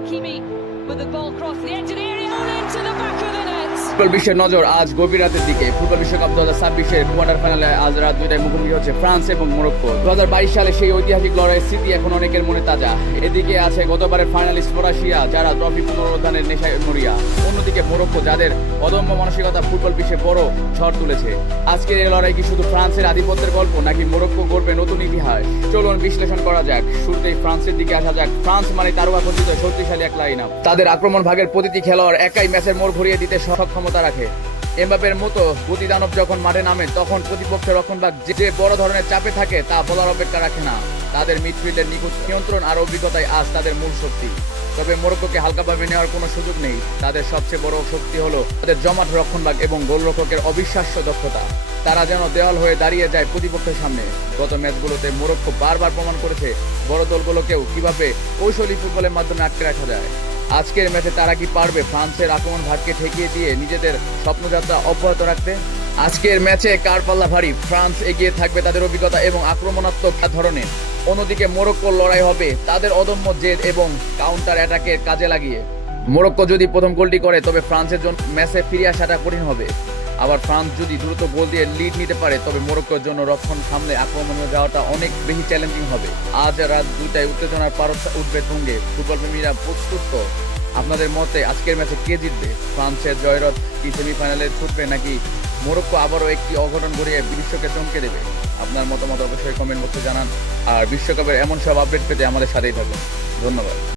Hakimi with the ball across the edge of the area and into the back of the net. Football বিশ্বের নজর আজ গভীর রাতের দিকে। ফুটবল বিশ্বকাপ 2026-এর কোয়ার্টার ফাইনালে আজ রাত 2টায় মুখোমুখি হচ্ছে ফ্রান্স এবং মরক্কো। 2022 সালে সেই ঐতিহাসিক লড়াইয়ের স্মৃতি এখন অনেকের মনে তাজা। এদিকে আছে গতবারের ফাইনালিস্ট ক্রোয়েশিয়া, যারা ট্রফি পুনরুদ্ধারের নেশায় মরিয়া। অন্যদিকে মরক্কো, যাদের অদম্য মানসিকতা ফুটবল বিশ্বে বড় ঝড় তুলেছে। আজকের এই লড়াই কি শুধু ফ্রান্সের আধিপত্যের গল্প, নাকি মরক্কো গড়বে নতুন ইতিহাস? চলুন বিশ্লেষণ করা যাক। শুরুতেই ফ্রান্সের দিকে আসা যাক। ফ্রান্স মানে তারকা খচিত শক্তিশালী এক লাইন আপ। তাদের আক্রমণ ভাগের প্রতিটি খেলোয়াড় একাই ম্যাচের মোড় ঘুরিয়ে দিতে সক্ষমতা রাখে। এমবাপের মতো গতিদানব যখন মাঠে নামে, তখন প্রতিপক্ষের রক্ষণভাগ যে বড় ধরনের চাপে থাকে তা বলার অপেক্ষা রাখে না। তাদের মিডফিল্ডের নিখুঁত নিয়ন্ত্রণ আর অভিজ্ঞতাই আজ তাদের মূল শক্তি। তবে মরক্কোকে হালকাভাবে নেওয়ার কোনো সুযোগ নেই। তাদের সবচেয়ে বড় শক্তি হলো তাদের জমাট রক্ষণভাগ এবং গোলরক্ষকের অবিশ্বাস্য দক্ষতা। তারা যেন দেওয়াল হয়ে দাঁড়িয়ে যায় প্রতিপক্ষের সামনে। গত ম্যাচগুলোতে মরক্কো বারবার প্রমাণ করেছে বড় দলগুলোকেও কিভাবে কৌশলী ফুটবলের মাধ্যমে আটকে রাখা যায়। আজকের ম্যাচে তারা কি পারবে ফ্রান্সের আক্রমণ ভাগকে ঠেকিয়ে দিয়ে নিজেদের স্বপ্নযাত্রা অব্যাহত রাখতে? আজকের ম্যাচে কার পাল্লা ভারী? ফ্রান্স এগিয়ে থাকবে তাদের অভিজ্ঞতা এবং আক্রমণাত্মক ধরনে। অন্যদিকে মরক্কোর লড়াই হবে তাদের অদম্য জেদ এবং কাউন্টার অ্যাটাকের কাজে লাগিয়ে। মরক্কো যদি প্রথম গোলটি করে, তবে ফ্রান্সের জন্য ম্যাচে ফিরে আসাটা কঠিন হবে। আবার ফ্রান্স যদি দ্রুত গোল দিয়ে লিড নিতে পারে, তবে মরক্কোর জন্য রক্ষণ সামলে আক্রমণে যাওয়াটা অনেক বেশি চ্যালেঞ্জিং হবে। আজ রাত 2টায় উত্তেজনার পারদ উঠবে তুঙ্গে। ফুটবল প্রেমীরা প্রস্তুত তো? আপনাদের মতে আজকের ম্যাচে কে জিতবে? ফ্রান্সের জয়রথ কি সেমিফাইনালে ছুটবে, নাকি মরক্কো আবারও একটি অঘটন ঘটিয়ে বিশ্বকে চমকে দেবে? আপনার মতামত অবশ্যই কমেন্ট বক্সে জানান। আর বিশ্বকাপের এমন সব আপডেট পেতে আমাদের সাথেই থাকুন। ধন্যবাদ।